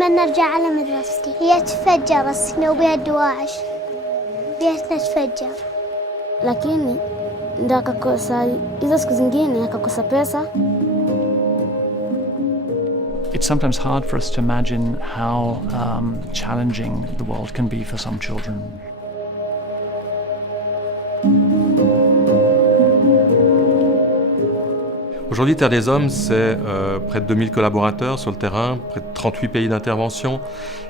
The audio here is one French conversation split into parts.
أتمنى أرجع على مدرستي. هي تفجر السكنة وبها الدواعش. بيتنا تفجر. Lakini ndo akakosa hizo siku zingine akakosa pesa. It's sometimes hard for us to imagine how challenging the world can be for some children. Aujourd'hui, Terre des Hommes, c'est près de 2000 collaborateurs sur le terrain, près de 38 pays d'intervention,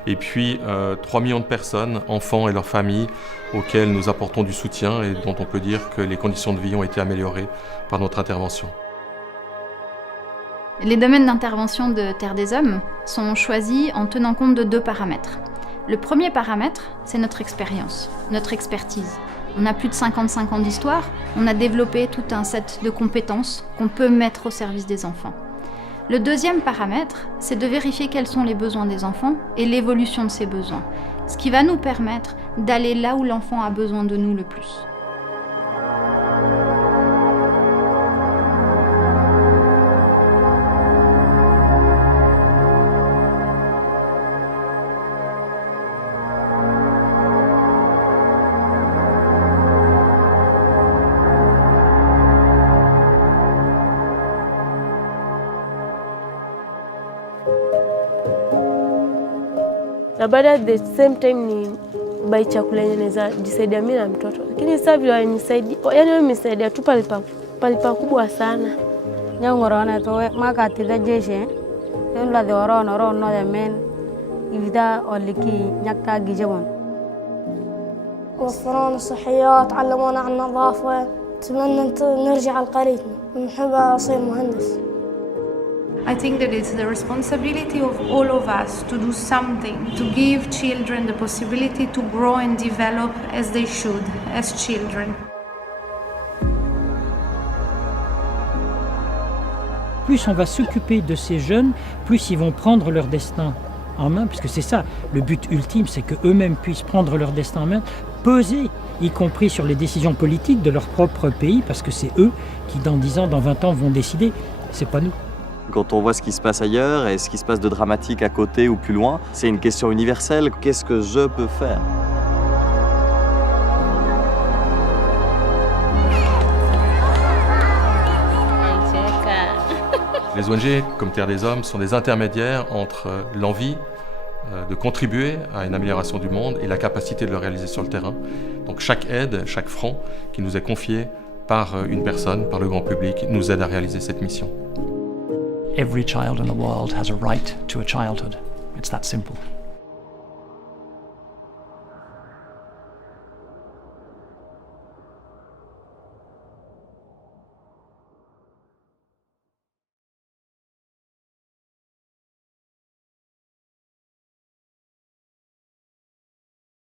et puis 3 millions de personnes, enfants et leurs familles, auxquels nous apportons du soutien et dont on peut dire que les conditions de vie ont été améliorées par notre intervention. Les domaines d'intervention de Terre des Hommes sont choisis en tenant compte de 2 paramètres. Le premier paramètre, c'est notre expérience, notre expertise. On a plus de 55 ans d'histoire, on a développé tout un set de compétences qu'on peut mettre au service des enfants. Le deuxième paramètre, c'est de vérifier quels sont les besoins des enfants et l'évolution de ces besoins, ce qui va nous permettre d'aller là où l'enfant a besoin de nous le plus. Na baada at the same time ni bai chakula yenye naweza jisaidia mimi na mtoto. Lakini sasa vile wanisaidia, yani wamenisaidia tu palipa kubwa sana. Nyangorona to makati da jeshe. Yula de orona no de men. Ivida oliki nyakta gijebon. وفرونا صحيات علمونا عن النظافة. أتمنى نرجع لقريتنا ونحب أصير مهندس. I think that it's the responsibility of all of us to do something to give children the possibility to grow and develop as they should, as children. Plus on va s'occuper de ces jeunes, plus ils vont prendre leur destin en main, puisque c'est ça, le but ultime, c'est qu'eux-mêmes puissent prendre leur destin en main, peser, y compris sur les décisions politiques de leur propre pays, parce que c'est eux qui, dans 10 ans, dans 20 ans, vont décider, c'est pas nous. Quand on voit ce qui se passe ailleurs et ce qui se passe de dramatique à côté ou plus loin, c'est une question universelle. Qu'est-ce que je peux faire ? Les ONG, comme Terre des Hommes, sont des intermédiaires entre l'envie de contribuer à une amélioration du monde et la capacité de le réaliser sur le terrain. Donc chaque aide, chaque franc qui nous est confié par une personne, par le grand public, nous aide à réaliser cette mission. Every child in the world has a right to a childhood. It's that simple.